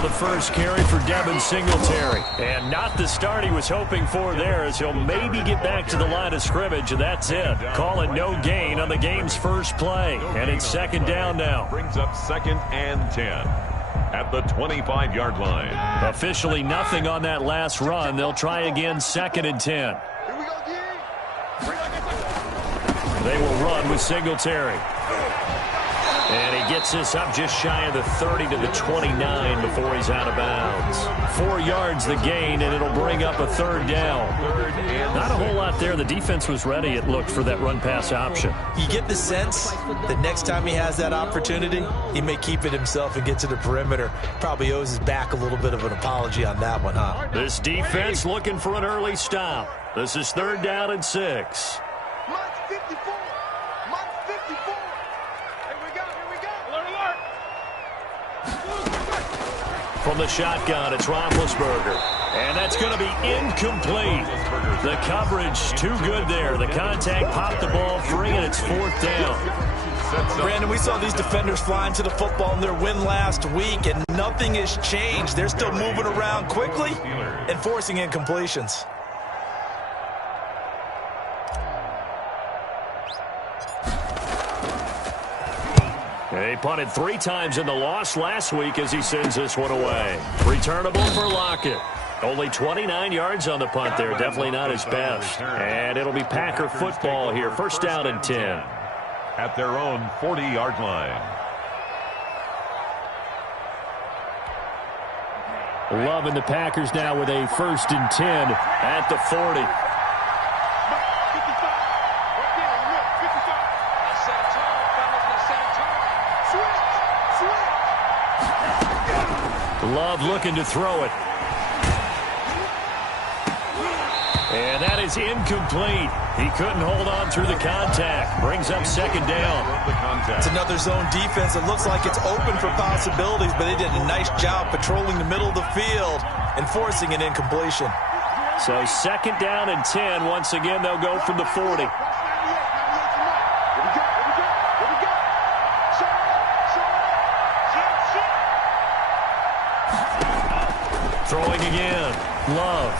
now the first carry for Devin Singletary. And not the start he was hoping for there, as he'll maybe get back to the line of scrimmage, and that's it. Call it no gain on the game's first play. And it's second down now. Brings up 2nd and 10 at the 25-yard line. Officially nothing on that last run. They'll try again 2nd and 10. They will run with Singletary. And he gets this up just shy of the 30 to the 29 before he's out of bounds. 4 yards the gain, and it'll bring up a 3rd down. Not a whole lot there. The defense was ready, it looked, for that run-pass option. You get the sense that next time he has that opportunity, he may keep it himself and get to the perimeter. Probably owes his back a little bit of an apology on that one, huh? This defense looking for an early stop. This is 3rd down and 6. From the shotgun, it's Roethlisberger. And that's going to be incomplete. The coverage too good there. The contact popped the ball free, and it's 4th down. Brandon, we saw these defenders flying to the football in their win last week, and nothing has changed. They're still moving around quickly and forcing incompletions. He punted 3 times in the loss last week as he sends this one away. Returnable for Lockett. Only 29 yards on the punt there. Definitely not his best. And it'll be Packer football here. 1st down and 10. At their own 40-yard line. Loving the Packers now with a 1st and 10 at the 40. Love looking to throw it. And that is incomplete. He couldn't hold on through the contact. Brings up 2nd down. It's another zone defense. It looks like it's open for possibilities, but they did a nice job patrolling the middle of the field and forcing an incompletion. So 2nd down and 10. Once again, they'll go from the 40. Throwing again. Love.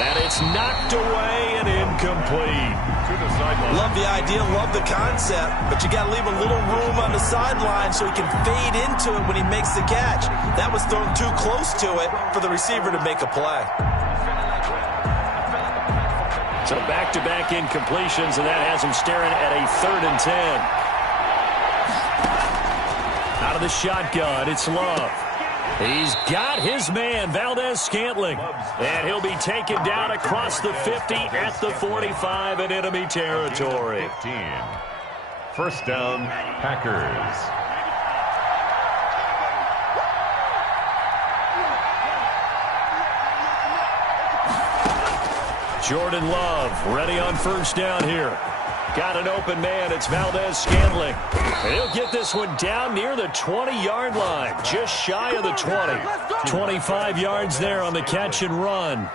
And it's knocked away and incomplete. Love the idea, love the concept, but you got to leave a little room on the sideline so he can fade into it when he makes the catch. That was thrown too close to it for the receiver to make a play. So back-to-back incompletions, and that has him staring at a 3rd and 10. Out of the shotgun, it's Love. He's got his man, Valdez-Scantling, and he'll be taken down across the 50 at the 45 in enemy territory. 15. 1st down, Packers. Jordan Love ready on 1st down here. Got an open man. It's Valdez-Scantling. He'll get this one down near the 20-yard line, just shy of the 20. 25 yards there on the catch and run.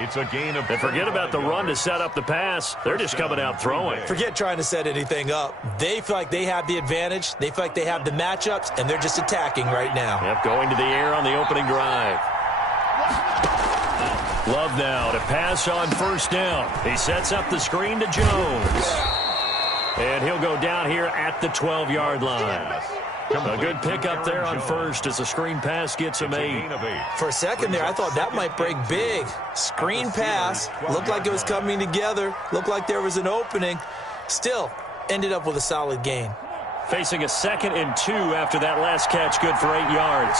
It's a gain of... And forget about the run to set up the pass. They're just coming out throwing. Forget trying to set anything up. They feel like they have the advantage. They feel like they have the matchups, and they're just attacking right now. Yep, going to the air on the opening drive. Love now to pass on 1st down. He sets up the screen to Jones. And he'll go down here at the 12-yard line. A good pickup there on 1st as the screen pass gets him 8. For a second there, I thought that might break big. Screen pass. Looked like it was coming together. Looked like there was an opening. Still, ended up with a solid gain. Facing a 2nd and 2 after that last catch, good for 8 yards.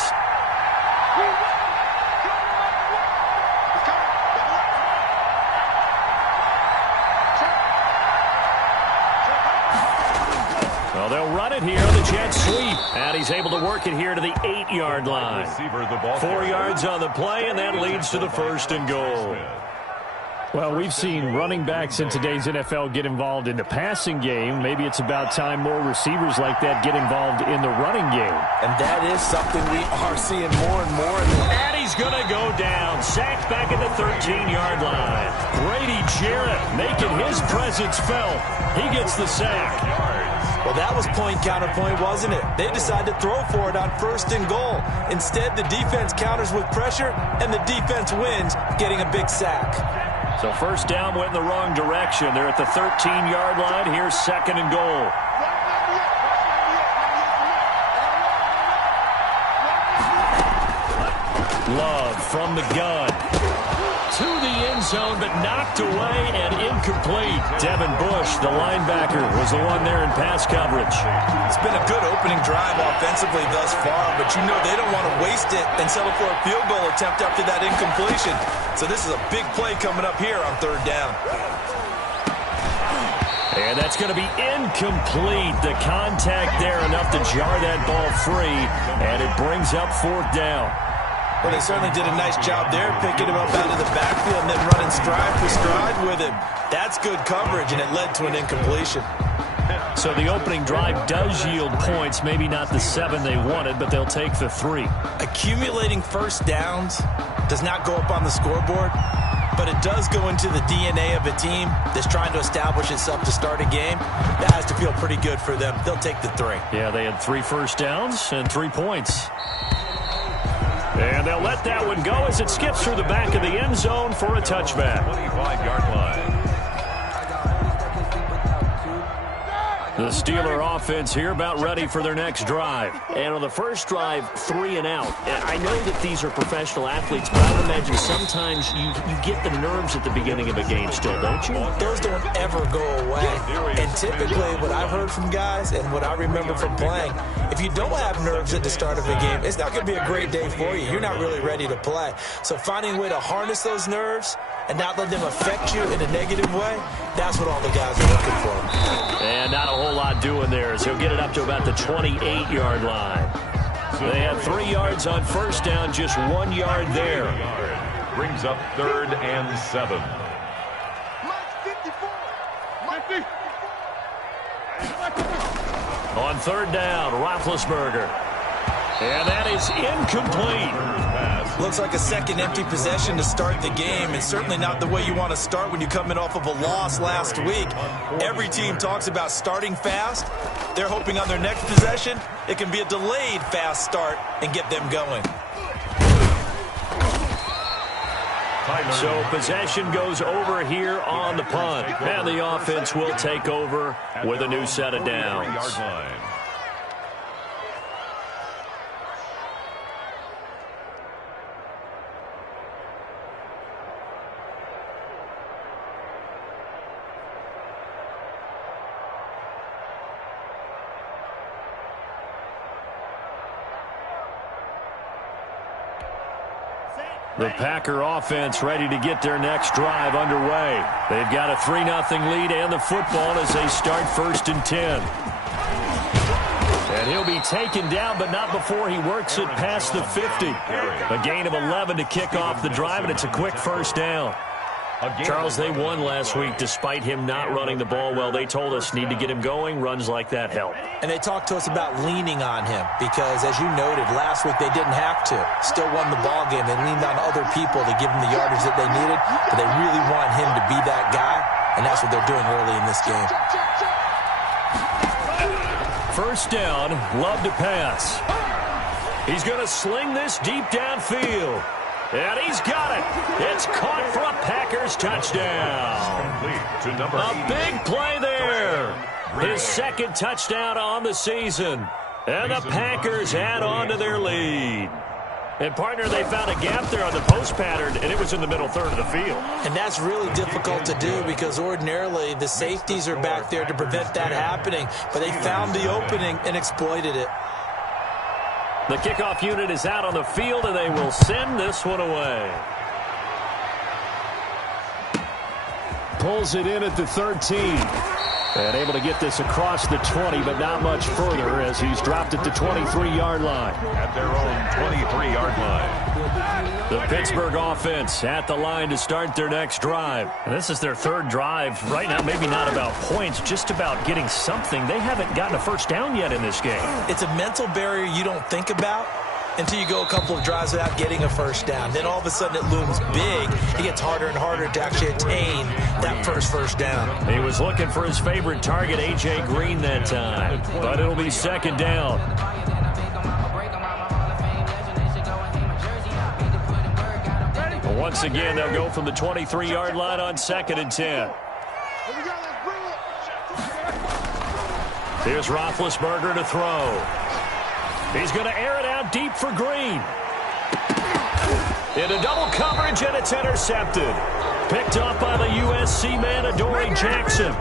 Well, they'll run it here on the jet sweep. And he's able to work it here to the 8-yard line. 4 yards on the play, and that leads to the 1st and goal. Well, we've seen running backs in today's NFL get involved in the passing game. Maybe it's about time more receivers like that get involved in the running game. And that is something we are seeing more and more. And he's going to go down. Sacked back at the 13-yard line. Grady Jarrett making his presence felt. He gets the sack. Well, that was point counterpoint, wasn't it? They decided to throw for it on 1st and goal. Instead, the defense counters with pressure, and the defense wins, getting a big sack. So first down went in the wrong direction. They're at the 13-yard line. Here's 2nd and goal. Love from the gun. To the end zone, but knocked away and incomplete. Devin Bush, the linebacker, was the one there in pass coverage. It's been a good opening drive offensively thus far, but you know they don't want to waste it and settle for a field goal attempt after that incompletion. So this is a big play coming up here on 3rd down. And that's going to be incomplete. The contact there enough to jar that ball free, and it brings up 4th down. Well, they certainly did a nice job there, picking him up out of the backfield and then running stride for stride with him. That's good coverage, and it led to an incompletion. So the opening drive does yield points, maybe not the 7 they wanted, but they'll take the 3. Accumulating first downs does not go up on the scoreboard, but it does go into the DNA of a team that's trying to establish itself to start a game. That has to feel pretty good for them. They'll take the 3. Yeah, they had 3 first downs and 3 points. And they'll let that one go as it skips through the back of the end zone for a touchback. 25-yard line. The Steeler offense here about ready for their next drive. And on the first drive, 3 and out. And I know that these are professional athletes, but I would imagine sometimes you get the nerves at the beginning of a game still, don't you? Those don't ever go away. And typically what I've heard from guys and what I remember from playing, if you don't have nerves at the start of a game, it's not going to be a great day for you. You're not really ready to play. So finding a way to harness those nerves and not let them affect you in a negative way, that's what all the guys are looking for. And not a whole lot doing there as he'll get it up to about the 28-yard line. They had 3 yards on first down, just 1 yard there. Brings up 3rd and 7. On 3rd down, Roethlisberger. And that is incomplete. Looks like a second empty possession to start the game, and certainly not the way you want to start when you're coming off of a loss last week. Every team talks about starting fast. They're hoping on their next possession, it can be a delayed fast start and get them going. So possession goes over here on the punt, and the offense will take over with a new set of downs. The Packer offense ready to get their next drive underway. They've got a 3-0 lead and the football as they start 1st and 10. And he'll be taken down, but not before he works it past the 50. A gain of 11 to kick off the drive, and it's a quick first down. Charles, they won last week despite him not running the ball well. They told us need to get him going. Runs like that help. And they talked to us about leaning on him because, as you noted, last week they didn't have to. Still won the ball game. They leaned on other people to give them the yardage that they needed, but they really want him to be that guy, and that's what they're doing early in this game. First down, Love to pass. He's going to sling this deep downfield. And he's got it. It's caught for a Packers touchdown. A big play there. His 2nd touchdown on the season. And the Packers add on to their lead. And, partner, they found a gap there on the post pattern, and it was in the middle third of the field. And that's really difficult to do because ordinarily the safeties are back there to prevent that happening. But they found the opening and exploited it. The kickoff unit is out on the field, and they will send this one away. Pulls it in at the 13. And able to get this across the 20, but not much further as he's dropped at the 23-yard line. At their own 23-yard line. The Pittsburgh offense at the line to start their next drive. And this is their 3rd drive. Right now, maybe not about points, just about getting something. They haven't gotten a first down yet in this game. It's a mental barrier you don't think about until you go a couple of drives without getting a first down. Then all of a sudden it looms big. It gets harder and harder to actually attain that first down. He was looking for his favorite target, A.J. Green, that time. But it'll be second down. Once again, they'll go from the 23-yard line on 2nd and 10. Here's Roethlisberger to throw. He's going to air it out deep for Green. Into double coverage, and it's intercepted. Picked up by the USC man, Adoree Jackson.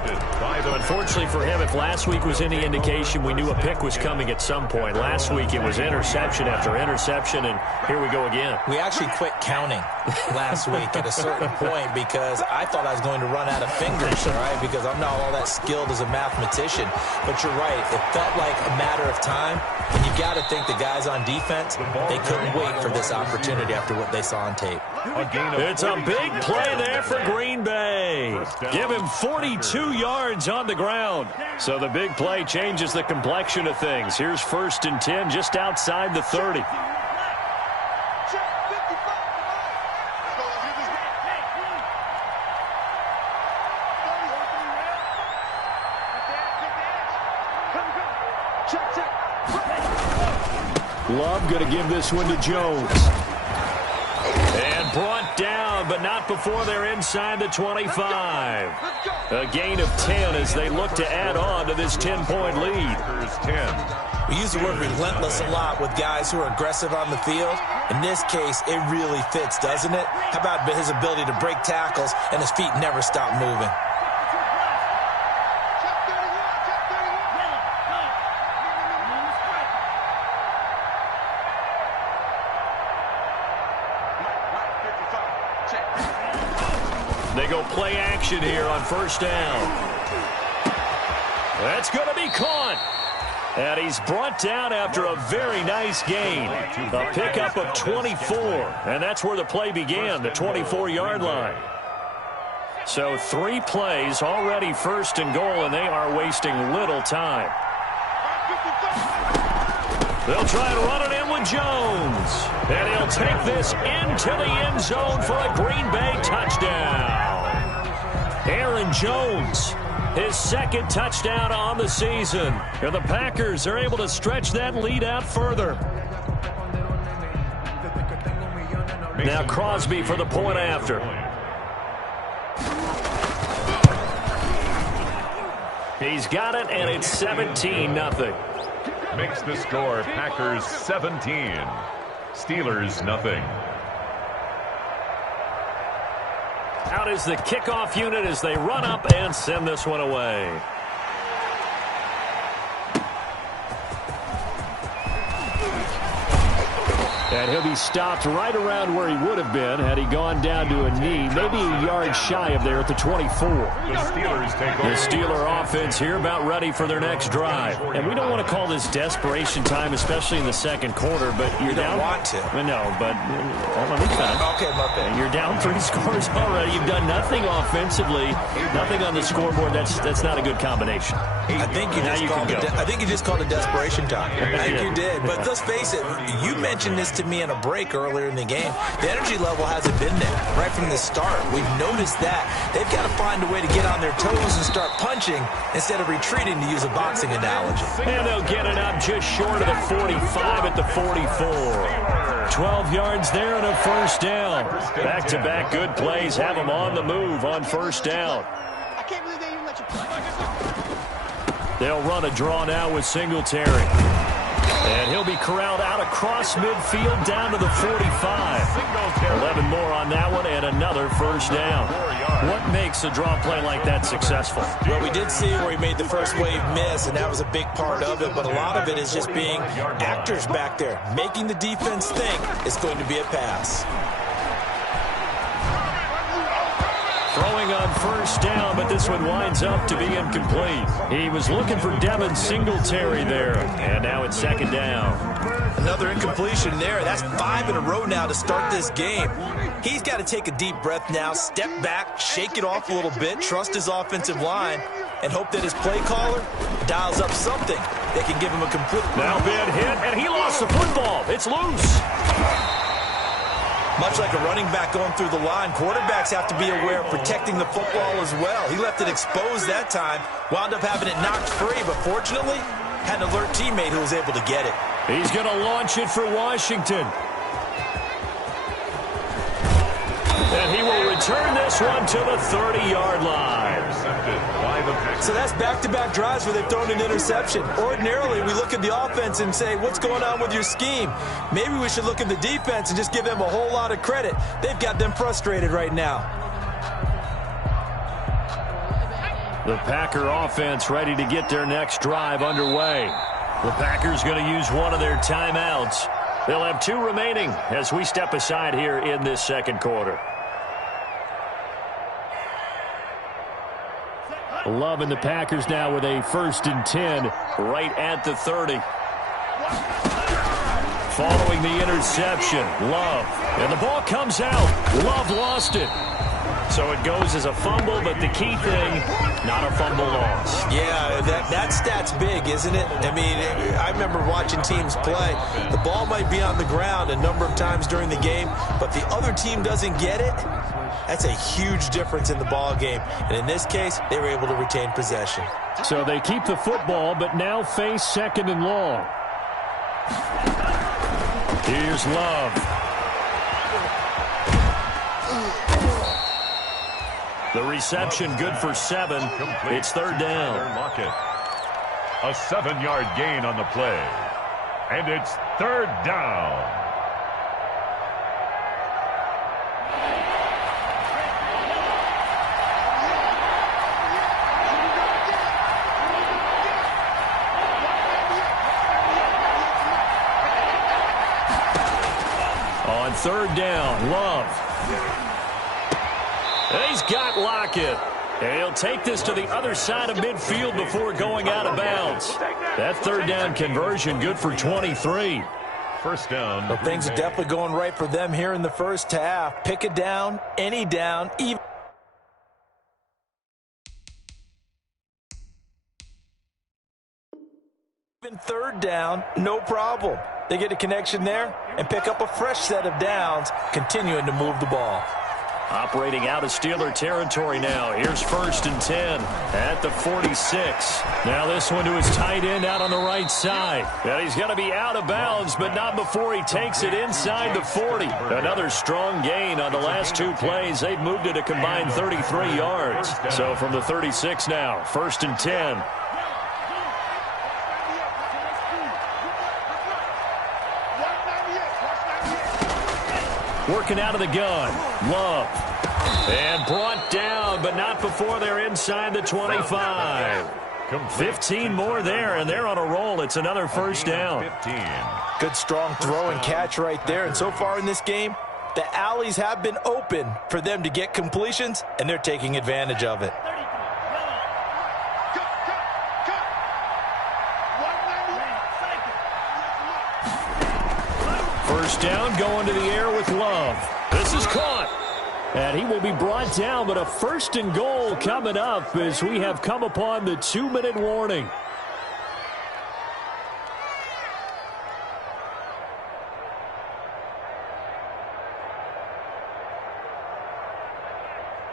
Unfortunately for him, if last week was any indication, we knew a pick was coming at some point. Last week it was interception after interception, and here we go again. We actually quit counting last week at a certain point because I thought I was going to run out of fingers, all right, because I'm not all that skilled as a mathematician. But you're right. It felt like a matter of time, and you got to think the guys on defense, they couldn't wait for this opportunity after what they saw on tape. It's a big play there for Green Bay. Give him 42 yards on the ground. So the big play changes the complexion of things. Here's 1st and 10 just outside the 30. Love going to give this one to Jones. And brought down, but not before they're inside the 25. A gain of 10 as they look to add on to this 10-point lead. We use the word relentless a lot with guys who are aggressive on the field. In this case, it really fits, doesn't it? How about his ability to break tackles and his feet never stop moving? They go play action here on 1st down. That's going to be caught. And he's brought down after a very nice gain. A pickup of 24. And that's where the play began, the 24-yard line. So 3 plays, already 1st and goal, and they are wasting little time. They'll try to run it in with Jones. And he'll take this into the end zone for a Green Bay touchdown. Aaron Jones, his 2nd touchdown on the season. And the Packers are able to stretch that lead out further. Now Crosby for the point after. He's got it, and it's 17-0. Makes the score Packers 17, Steelers nothing. Out is the kickoff unit as they run up and send this one away. And he'll be stopped right around where he would have been had he gone down to a knee, maybe a yard shy of there at the 24. The Steelers take over. The Steeler offense here about ready for their next drive. And we don't want to call this desperation time, especially in the 2nd quarter, but you're down. You don't want to. No, but let me finish. Okay, my bad. You're down 3 scores already. You've done nothing offensively, nothing on the scoreboard. That's not a good combination. I think you just called it desperation time. I think you did. But let's face it, you mentioned this to me in a break earlier in the game. The energy level hasn't been there right from the start. We've noticed that. They've got to find a way to get on their toes and start punching instead of retreating, to use a boxing analogy. And they'll get it up just short of the 45 at the 44. 12 yards there and a 1st down. Back-to-back good plays have them on the move on 1st down. I can't believe they even let you play. They'll run a draw now with Singletary. And he'll be corralled out across midfield down to the 45. 11 more on that one and another 1st down. What makes a draw play like that successful? Well, we did see where he made the first wave miss, and that was a big part of it. But a lot of it is just being actors back there, making the defense think it's going to be a pass. Throwing on 1st down, but this one winds up to be incomplete. He was looking for Devin Singletary there, and now it's 2nd down. Another incompletion there. That's 5 in a row now to start this game. He's got to take a deep breath now, step back, shake it off a little bit, trust his offensive line, and hope that his play caller dials up something they can give him a complete... Now big hit, and he lost the football. It's loose. Much like a running back going through the line, quarterbacks have to be aware of protecting the football as well. He left it exposed that time, wound up having it knocked free, but fortunately, had an alert teammate who was able to get it. He's going to launch it for Washington. And he will return this one to the 30-yard line. So that's back-to-back drives where they've thrown an interception. Ordinarily, we look at the offense and say, what's going on with your scheme? Maybe we should look at the defense and just give them a whole lot of credit. They've got them frustrated right now. The Packer offense ready to get their next drive underway. The Packers going to use one of their timeouts. They'll have 2 remaining as we step aside here in this second quarter. Love and the Packers now with a 1st and 10 right at the 30. Following the interception, Love. And the ball comes out. Love lost it. So it goes as a fumble, but the key thing, not a fumble loss. Yeah, that stat's big, isn't it? I mean, I remember watching teams play. The ball might be on the ground a number of times during the game, but the other team doesn't get it. That's a huge difference in the ball game. And in this case, they were able to retain possession. So they keep the football, but now face 2nd and long. Here's Love. The reception good for 7. It's 3rd down. A 7-yard gain on the play. And it's 3rd down. On 3rd down, Love. And he's got Lockett. And he'll take this to the other side of midfield before going out of bounds. That 3rd down conversion good for 23. 1st down. Well, things are definitely going right for them here in the first half. Pick a down, any down, even 3rd down, no problem. They get a connection there and pick up a fresh set of downs, continuing to move the ball. Operating out of Steeler territory now. Here's 1st and 10 at the 46. Now this one to his tight end out on the right side. And he's going to be out of bounds, but not before he takes it inside the 40. Another strong gain on the last 2 plays. They've moved it a combined 33 yards. So from the 36 now, 1st and 10. Working out of the gun. Love. And brought down, but not before they're inside the 25. 15 more there, and they're on a roll. It's another 1st down. Good strong throw and catch right there. And so far in this game, the alleys have been open for them to get completions, and they're taking advantage of it. First down, going to the air with Love. This is caught. And he will be brought down, but a 1st and goal coming up as we have come upon the 2-minute warning.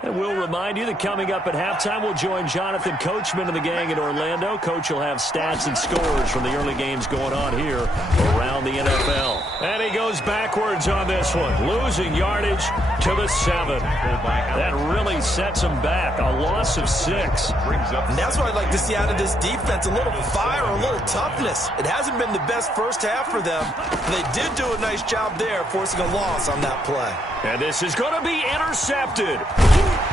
And we'll remind you that coming up at halftime, we'll join Jonathan Coachman and the gang in Orlando. Coach will have stats and scores from the early games going on here around the NFL. And he goes backwards on this one, losing yardage to the 7. That really sets him back, a loss of 6. And that's what I'd like to see out of this defense, a little fire, a little toughness. It hasn't been the best first half for them. They did do a nice job there, forcing a loss on that play. And this is going to be intercepted.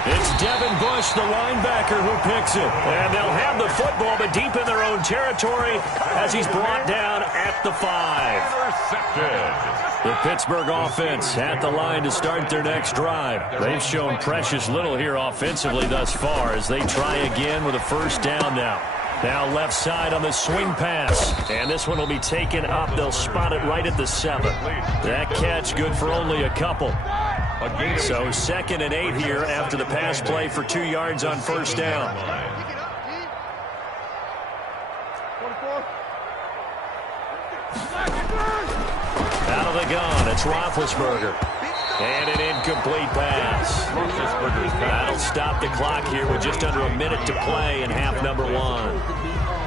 It's Devin Bush, the linebacker, who picks it. And they'll have the football, but deep in their own territory as he's brought down at the 5. Intercepted. The Pittsburgh offense at the line to start their next drive. They've shown precious little here offensively thus far as they try again with a 1st down now. Now left side on the swing pass. And this one will be taken up. They'll spot it right at the 7. That catch good for only a couple. So 2nd and 8 here after the pass play for 2 yards on 1st down. gun. It's Roethlisberger. And an incomplete pass. That'll stop the clock here with just under a minute to play in half number one.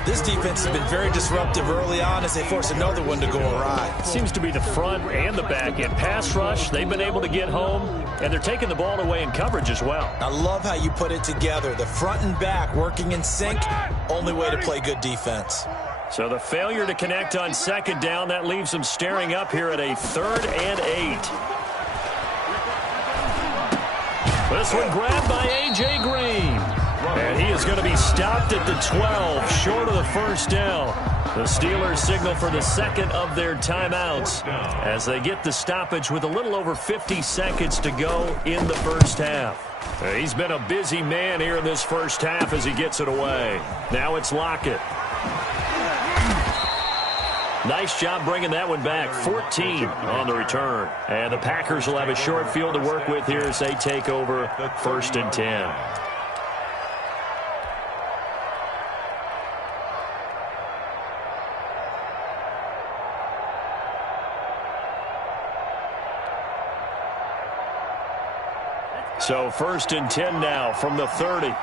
This defense has been very disruptive early on as they force another one to go awry. Seems to be the front and the back end. Pass rush, they've been able to get home, and they're taking the ball away in coverage as well. I love how you put it together. The front and back working in sync, only way to play good defense. So the failure to connect on second down, that leaves them staring up here at a 3rd and 8. This one grabbed by A.J. Green. And he is going to be stopped at the 12, short of the first down. The Steelers signal for the second of their timeouts as they get the stoppage with a little over 50 seconds to go in the first half. He's been a busy man here in this first half as he gets it away. Now it's Lockett. Nice job bringing that one back. 14 on the return. And the Packers will have a short field to work with here as they take over 1st and 10. So 1st and 10 now from the 30.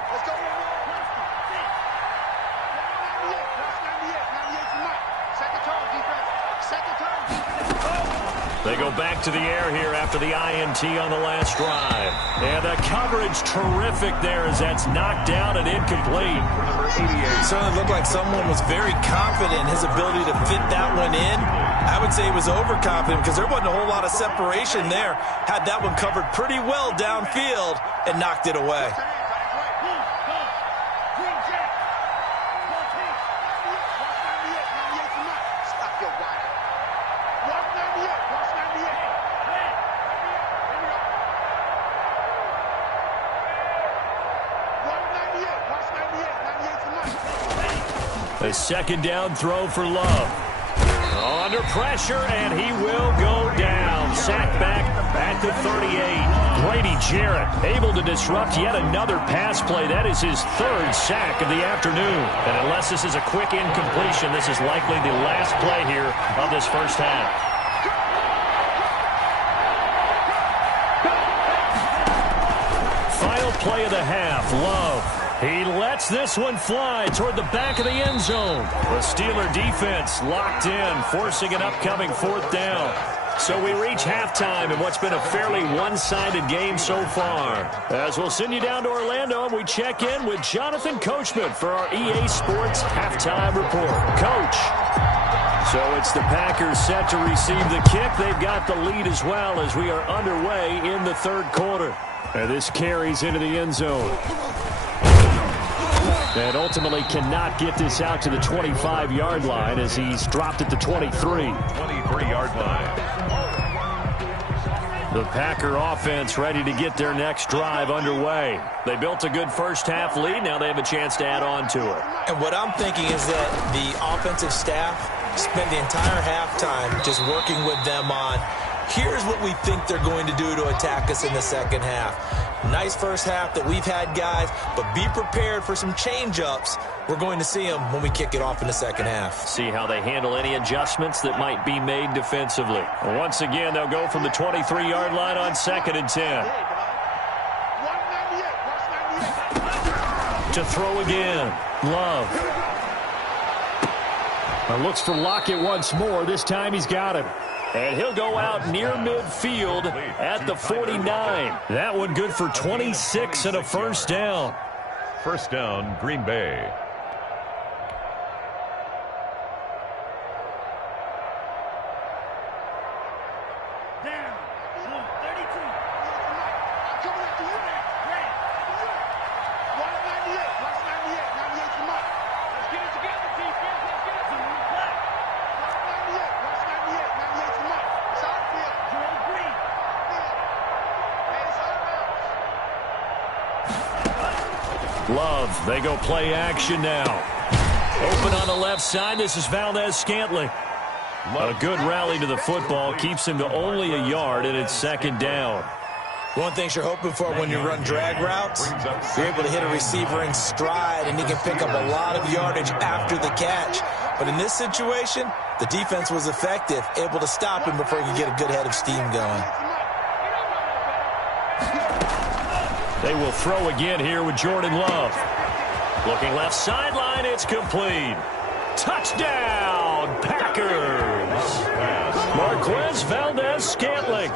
They go back to the air here after the INT on the last drive. And the coverage terrific there as that's knocked down and incomplete. It certainly looked like someone was very confident in his ability to fit that one in. I would say he was overconfident because there wasn't a whole lot of separation there. Had that one covered pretty well downfield and knocked it away. A second down throw for Love. Under pressure, and he will go down. Sacked back at the 38. Grady Jarrett able to disrupt yet another pass play. That is his 3rd sack of the afternoon. And unless this is a quick incompletion, this is likely the last play here of this first half. Final play of the half. Love. He lets this one fly toward the back of the end zone. The Steeler defense locked in, forcing an upcoming 4th down. So we reach halftime in what's been a fairly one-sided game so far. As we'll send you down to Orlando, and we check in with Jonathan Coachman for our EA Sports Halftime Report. Coach. So it's the Packers set to receive the kick. They've got the lead as well as we are underway in the 3rd quarter. And this carries into the end zone. And ultimately cannot get this out to the 25-yard line as he's dropped at the 23. 23-yard line. The Packer offense ready to get their next drive underway. They built a good first half lead. Now they have a chance to add on to it. And what I'm thinking is that the offensive staff spent the entire halftime just working with them on, here's what we think they're going to do to attack us in the second half. Nice first half that we've had, guys, but be prepared for some change-ups. We're going to see them when we kick it off in the second half. See how they handle any adjustments that might be made defensively. Once again, they'll go from the 23-yard line on 2nd and 10. To throw again. Love. Looks for Lockett once more. This time he's got him. And he'll go out near midfield at the 49. That one good for 26 and a first down. First down, Green Bay. Love, they go play action now. Open on the left side, this is Valdez-Scantling. A good rally to the football, keeps him to only a yard, and it's 2nd down. One thing you're hoping for when you run drag routes, you're able to hit a receiver in stride, and he can pick up a lot of yardage after the catch. But in this situation, the defense was effective, able to stop him before he could get a good head of steam going. They will throw again here with Jordan Love. Looking left sideline, it's complete. Touchdown, Packers! Marquez Valdez-Scantling,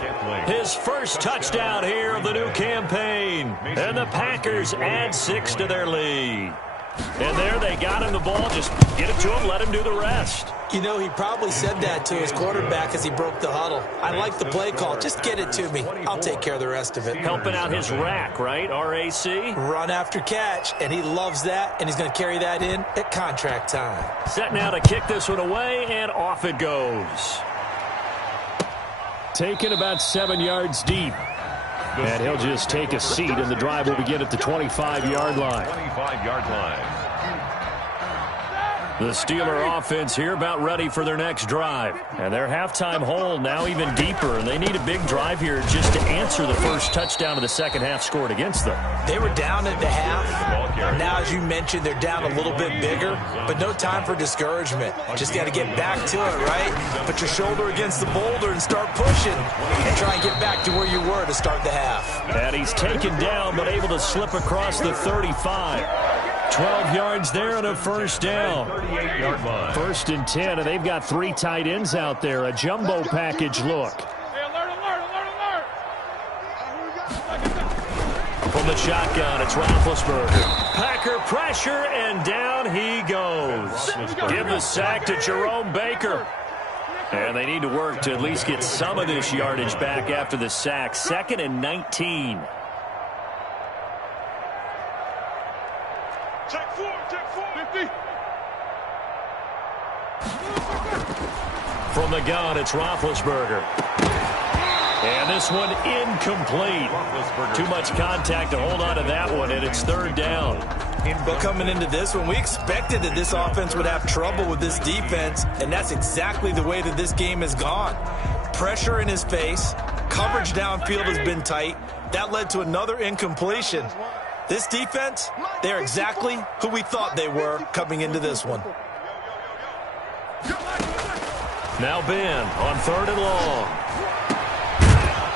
his first touchdown here of the new campaign. And the Packers add 6 to their lead. And there they got him the ball. Just get it to him, let him do the rest. You know, he probably said that to his quarterback as he broke the huddle. I like the play call. Just get it to me. I'll take care of the rest of it. Helping out his rack, right? R-A-C? Run after catch, and he loves that, and he's going to carry that in at contract time. Set now to kick this one away, and off it goes. Taken about 7 yards deep. And he'll just take a seat, and the drive will begin at the 25-yard line. 25-yard line. The Steeler offense here about ready for their next drive. And their halftime hole now even deeper, and they need a big drive here just to answer the first touchdown of the second half scored against them. They were down at the half. Now, as you mentioned, they're down a little bit bigger, but no time for discouragement. Just got to get back to it, right? Put your shoulder against the boulder and start pushing and try and get back to where you were to start the half. And he's taken down but able to slip across the 35. 12 yards there and a first down. 38-yard line. 1st and 10, and they've got 3 tight ends out there. A jumbo package look. From the shotgun, it's Roethlisberger. Packer pressure, and down he goes. Give the sack to Jerome Baker. And they need to work to at least get some of this yardage back after the sack. 2nd and 19. Check 4, 50. From the gun, it's Roethlisberger. And this one incomplete. Too much contact to hold on to that one, and it's 3rd down. But coming into this one, we expected that this offense would have trouble with this defense, and that's exactly the way that this game has gone. Pressure in his face, coverage downfield has been tight. That led to another incompletion. This defense, they're exactly who we thought they were coming into this one. Now Ben on 3rd and long.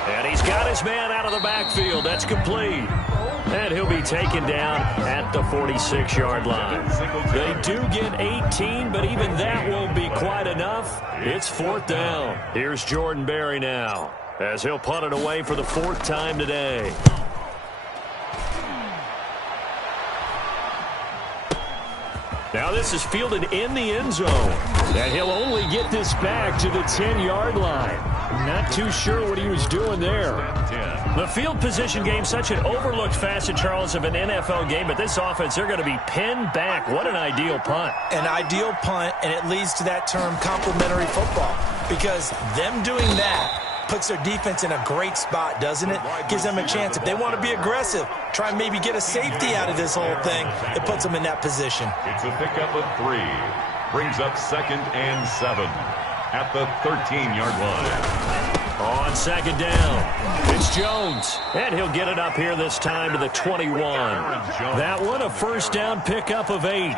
And he's got his man out of the backfield. That's complete. And he'll be taken down at the 46-yard line. They do get 18, but even that won't be quite enough. It's 4th down. Here's Jordan Berry now, as he'll punt it away for the 4th time today. Now this is fielded in the end zone. And he'll only get this back to the 10-yard line. Not too sure what he was doing there. The field position game, such an overlooked facet, Charles, of an NFL game. But this offense, they're going to be pinned back. What an ideal punt. An ideal punt, and it leads to that term complementary football. Because them doing that puts their defense in a great spot, doesn't it? Gives them a chance. If they want to be aggressive, try and maybe get a safety out of this whole thing, it puts them in that position. It's a pickup of 3. Brings up 2nd and 7 at the 13-yard line. On 2nd down, it's Jones. And he'll get it up here this time to the 21. That one, a first down pickup of 8.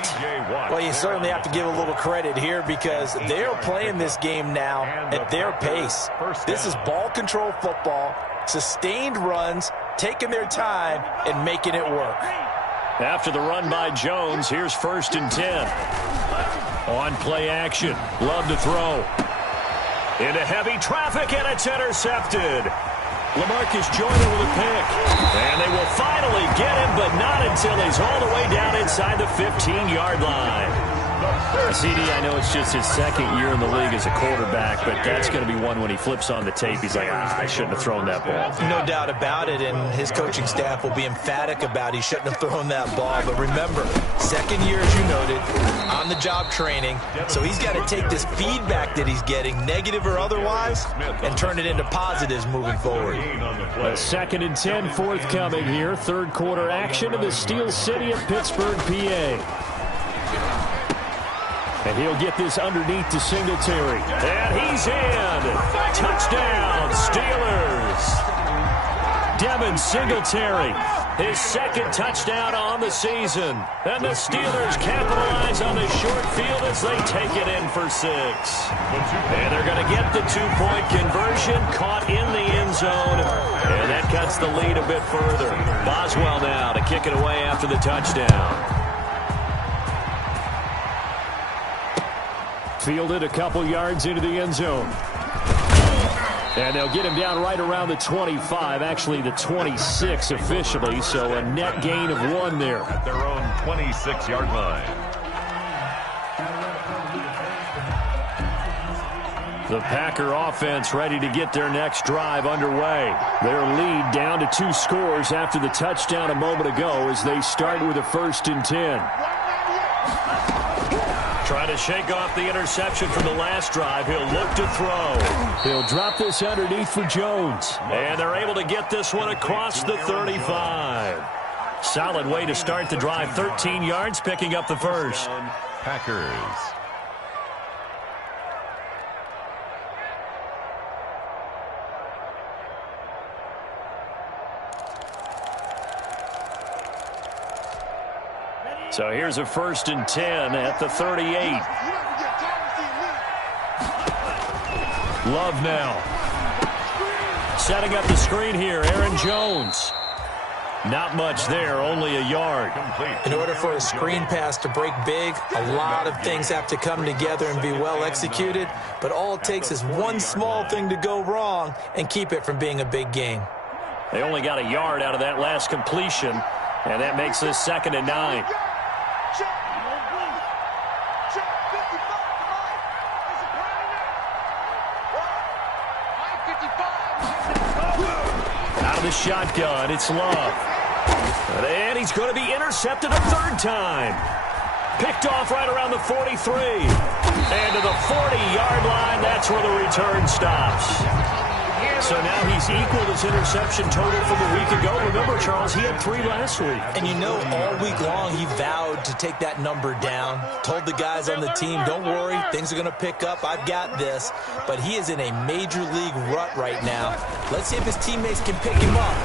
Well, you certainly have to give a little credit here because they are playing this game now at their pace. This is ball control football, sustained runs, taking their time, and making it work. After the run by Jones, here's 1st and 10. On play action, Love to throw. Into heavy traffic, and it's intercepted. LaMarcus Joyner with a pick. And they will finally get him, but not until he's all the way down inside the 15-yard line. CD, I know it's just his 2nd year in the league as a quarterback, but that's going to be one when he flips on the tape. He's like, I shouldn't have thrown that ball. No doubt about it, and his coaching staff will be emphatic about he shouldn't have thrown that ball. But remember, 2nd year, as you noted, on-the-job training, so he's got to take this feedback that he's getting, negative or otherwise, and turn it into positives moving forward. A 2nd and 10 forthcoming here. 3rd quarter action in the Steel City of Pittsburgh, PA. And he'll get this underneath to Singletary. And he's in. Touchdown, Steelers. Devin Singletary, his second touchdown on the season. And the Steelers capitalize on the short field as they take it in for 6. And they're going to get the two-point conversion, caught in the end zone. And that cuts the lead a bit further. Boswell now to kick it away after the touchdown. Fielded a couple yards into the end zone. And they'll get him down right around the 25, actually the 26 officially, so a net gain of 1 there. At their own 26-yard line. The Packer offense ready to get their next drive underway. Their lead down to 2 scores after the touchdown a moment ago as they start with a 1st and 10. Trying to shake off the interception from the last drive. He'll look to throw. He'll drop this underneath for Jones. And they're able to get this one across the 35. Solid way to start the drive. 13 yards, picking up the first. Packers. So here's a 1st and 10 at the 38. Love now. Setting up the screen here, Aaron Jones. Not much there, only a yard. In order for a screen pass to break big, a lot of things have to come together and be well executed. But all it takes is one small thing to go wrong and keep it from being a big game. They only got a yard out of that last completion, and that makes this 2nd and 9. Out of the shotgun, it's Love. And he's going to be intercepted a 3rd time. Picked off right around the 43. And to the 40-yard line, that's where the return stops. So now he's equaled his interception total from a week ago. Remember, Charles, he had 3 last week. And you know, all week long he vowed to take that number down. Told the guys on the team, don't worry, things are going to pick up. I've got this. But he is in a major league rut right now. Let's see if his teammates can pick him up.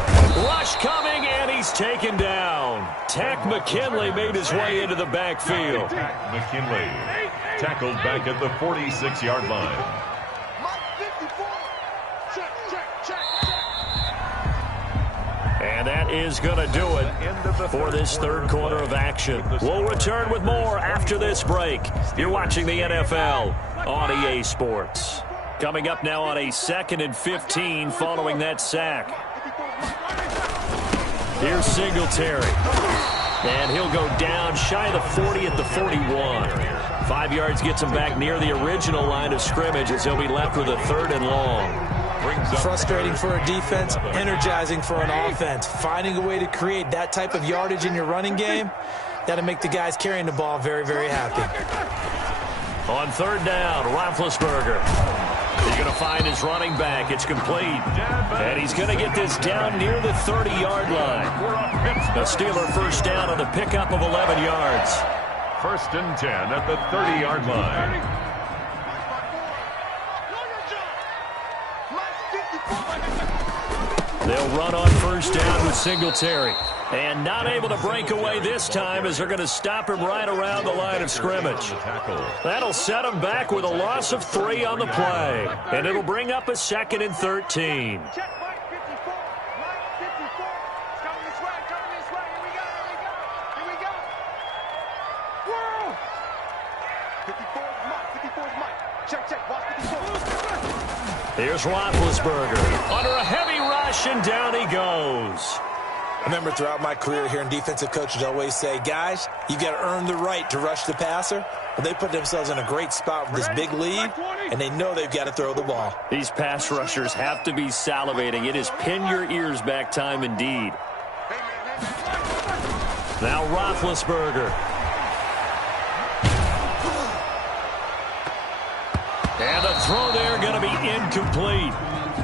Rush coming, and he's taken down. Tack McKinley made his way into the backfield. Tack McKinley tackled back at the 46-yard line. And that is going to do it for this 3rd quarter of action. We'll return with more after this break. You're watching the NFL on EA Sports. Coming up now on a 2nd and 15 following that sack. Here's Singletary. And he'll go down shy of the 40 at the 41. 5 yards gets him back near the original line of scrimmage as he'll be left with a 3rd and long. Frustrating for a defense, energizing for an offense. Finding a way to create that type of yardage in your running game, that'll make the guys carrying the ball very, very happy. On 3rd down, Roethlisberger. He's going to find his running back. It's complete. And he's going to get this down near the 30-yard line. A Steeler 1st down on the pickup of 11 yards. 1st and 10 at the 30-yard line. They'll run on 1st down with Singletary. And not able to break away this time as they're going to stop him right around the line of scrimmage. That'll set him back with a loss of 3 on the play. And it'll bring up a 2nd and 13. Here's Roethlisberger under a heavy rush, and down he goes. I remember throughout my career hearing defensive coaches always say, guys, you got to earn the right to rush the passer. Well, they put themselves in a great spot with this big lead, and they know they've got to throw the ball. These pass rushers have to be salivating. It is pin your ears back time indeed. Now Roethlisberger. And the throw there going to be incomplete.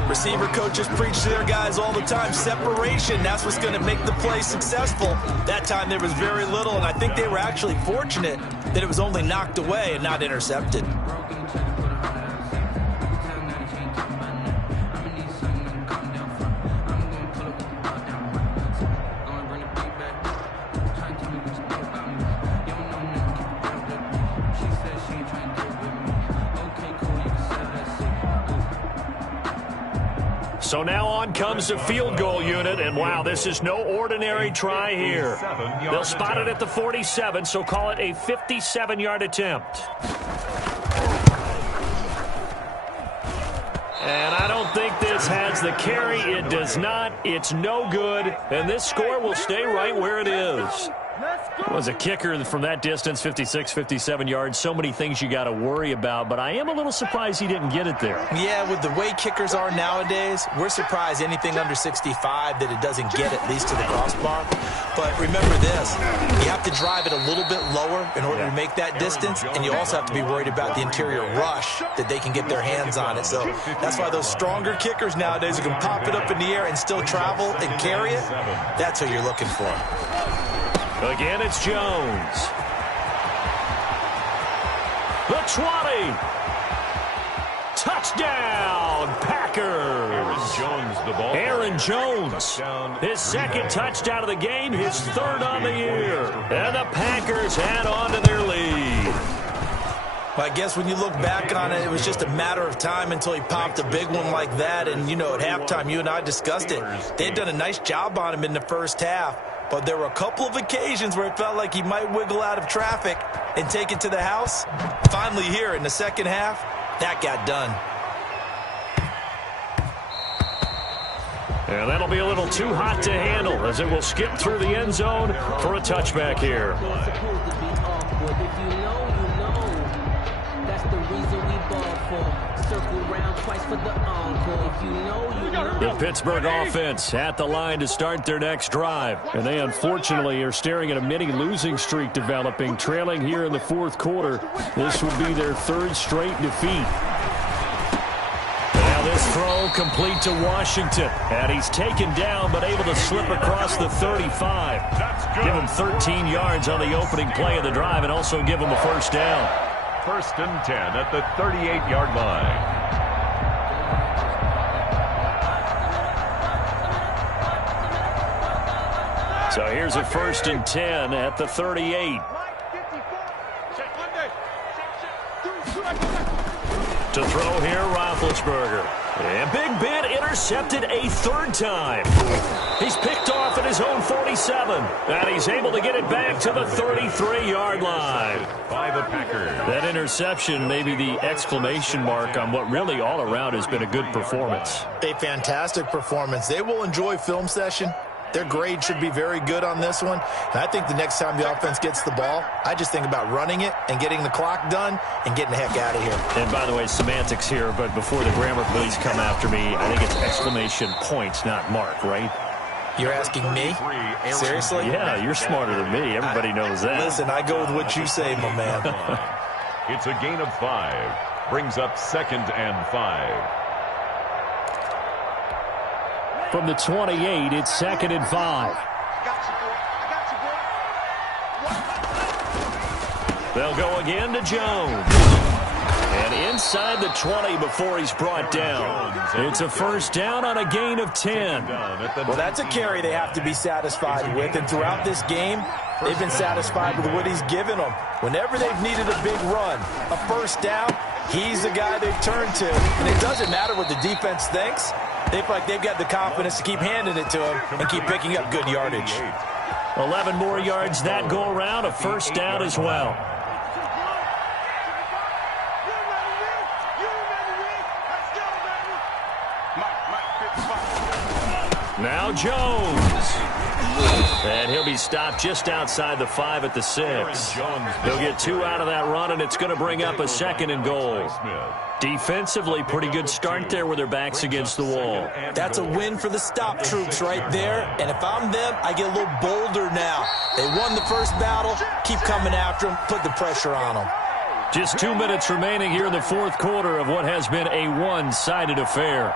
Receiver coaches preach to their guys all the time. Separation, that's what's going to make the play successful. That time there was very little, and I think they were actually fortunate that it was only knocked away and not intercepted. So now on comes the field goal unit, and wow, this is no ordinary try here. They'll spot it at the 47, so call it a 57-yard attempt. And I don't think this has the carry. It does not. It's no good. And this score will stay right where it is. Was a kicker from that distance, 56, 57 yards. So many things you got to worry about, but I am a little surprised he didn't get it there. Yeah, with the way kickers are nowadays, we're surprised anything under 65 that it doesn't get at least to the crossbar. But remember this, you have to drive it a little bit lower in order to make that distance, and you also have to be worried about the interior rush that they can get their hands on it. So that's why those stronger kickers nowadays who can pop it up in the air and still travel and carry it, that's who you're looking for. Again, it's Jones. The 20. Touchdown, Packers. Aaron Jones, his second touchdown of the game, his third on the year. And the Packers add on to their lead. Well, I guess when you look back on it, it was just a matter of time until he popped a big one like that. And, you know, at halftime, you and I discussed it. They had done a nice job on him in the first half. But there were a couple of occasions where it felt like he might wiggle out of traffic and take it to the house. Finally here in the second half, that got done. And that'll be a little too hot to handle as it will skip through the end zone for a touchback here. The Pittsburgh offense at the line to start their next drive. And they unfortunately are staring at a mini losing streak developing, trailing here in the fourth quarter. This will be their third straight defeat. Now this throw complete to Washington. And he's taken down but able to slip across the 35. Give him 13 yards on the opening play of the drive and also give him a first down. First and 10 at the 38-yard line. So here's a first and 10 at the 38. To throw here, Roethlisberger. And Big Ben intercepted a third time. He's picked off at his own 47. And he's able to get it back to the 33-yard line. By the Packers. That interception may be the exclamation mark on what really all around has been a good performance. A fantastic performance. They will enjoy film session. Their grade should be very good on this one. And I think the next time the offense gets the ball, I just think about running it and getting the clock done and getting the heck out of here. And by the way, semantics here, but before the grammar police come after me, I think it's exclamation points, not mark, right? You're asking me? Seriously? Yeah, you're smarter than me. Everybody knows that. Listen, I go with what you say, my man. It's a gain of 5. Brings up 2nd and 5. From the 28, it's 2nd and 5. They'll go again to Jones. And inside the 20 before he's brought down. It's a first down on a gain of 10. Well, that's a carry they have to be satisfied with. And throughout this game, they've been satisfied with what he's given them. Whenever they've needed a big run, a first down, he's the guy they've turned to. And it doesn't matter what the defense thinks. They feel like they've got the confidence to keep handing it to him and keep picking up good yardage. 11 more yards that go around, a first down as well. Now Jones. And he'll be stopped just outside the 5 at the 6. He'll get 2 out of that run, and it's going to bring up a 2nd and goal. Defensively, pretty good start there with their backs against the wall. That's a win for the stop troops right there. And if I'm them, I get a little bolder now. They won the first battle. Keep coming after them. Put the pressure on them. Just 2 minutes remaining here in the fourth quarter of what has been a one-sided affair.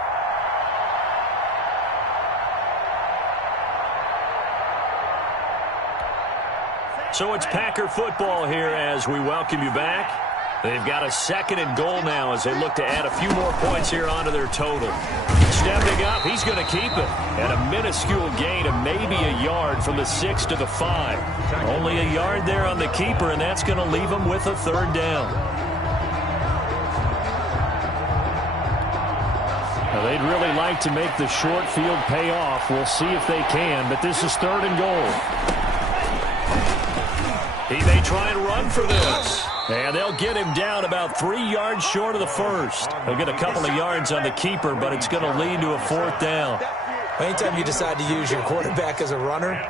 So it's Packer football here as we welcome you back. They've got a 2nd and goal now as they look to add a few more points here onto their total. Stepping up, he's going to keep it. And a minuscule gain of maybe a yard from the 6 to the 5. Only a yard there on the keeper, and that's going to leave him with a 3rd down. Now, they'd really like to make the short field pay off. We'll see if they can, but this is 3rd and goal. He may try and run for this. And they'll get him down about 3 yards short of the first. They'll get a couple of yards on the keeper, but it's going to lead to a 4th down. Anytime you decide to use your quarterback as a runner,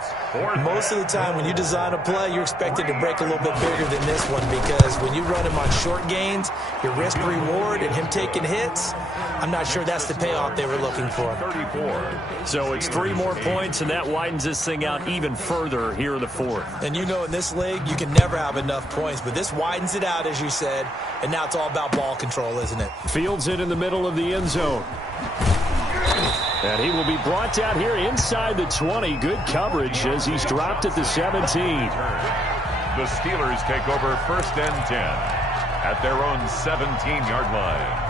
most of the time when you design a play, you're expected to break a little bit bigger than this one, because when you run him on short gains, your risk-reward and him taking hits, I'm not sure that's the payoff they were looking for. 34. So it's 3 more points, and that widens this thing out even further here in the 4th. And you know, in this league, you can never have enough points, but this widens it out, as you said, and now it's all about ball control, isn't it? Fields it in the middle of the end zone. And he will be brought down here inside the 20. Good coverage as he's dropped at the 17. The Steelers take over 1st and 10 at their own 17-yard line.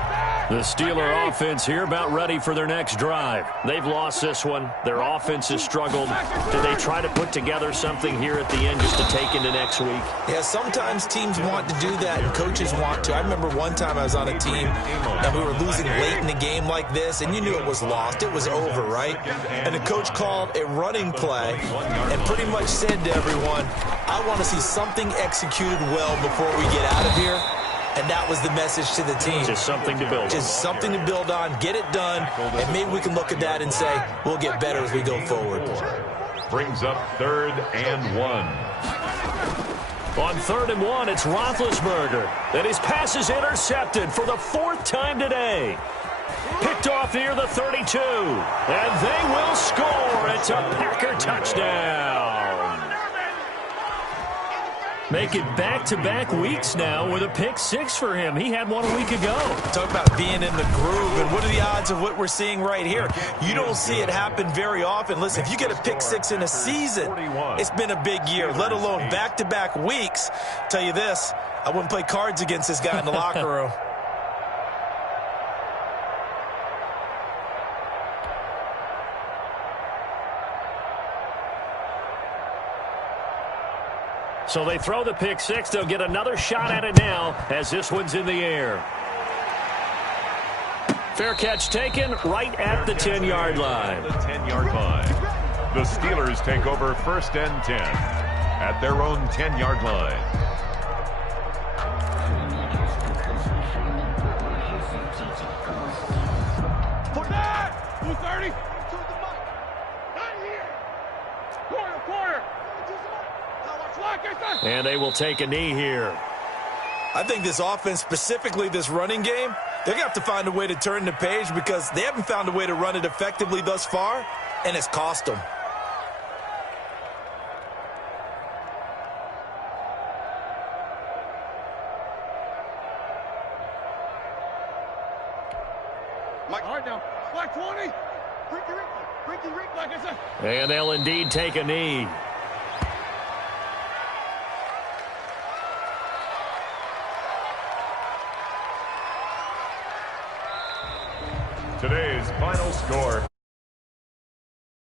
The Steeler offense here about ready for their next drive. They've lost this one. Their offense has struggled. Do they try to put together something here at the end just to take into next week? Yeah, sometimes teams want to do that and coaches want to. I remember one time I was on a team and we were losing late in the game like this, and you knew it was lost. It was over, right? And the coach called a running play and pretty much said to everyone, I want to see something executed well before we get out of here. And that was the message to the team. Just something to build on. Just something to build on, get it done, and maybe we can look at that and say, we'll get better as we go forward. Brings up 3rd and 1. On 3rd and 1, it's Roethlisberger. And his pass is intercepted for the 4th time today. Picked off near the 32. And they will score. It's a Packer touchdown. Make it back-to-back weeks now with a pick 6 for him. He had one a week ago. Talk about being in the groove, and what are the odds of what we're seeing right here? You don't see it happen very often. Listen, if you get a pick 6 in a season, it's been a big year, let alone back-to-back weeks. Tell you this, I wouldn't play cards against this guy in the locker room. So they throw the pick 6. They'll get another shot at it now as this one's in the air. Fair catch taken right at the 10-yard line. The 10-yard line. The Steelers take over 1st and 10 at their own 10-yard line. For that! 230! Not here! Quarter! And they will take a knee here. I think this offense, specifically this running game, they're going to have to find a way to turn the page because they haven't found a way to run it effectively thus far, and it's cost them. All right now, flag 20. Ricky, like I said. And they'll indeed take a knee. Today's final score.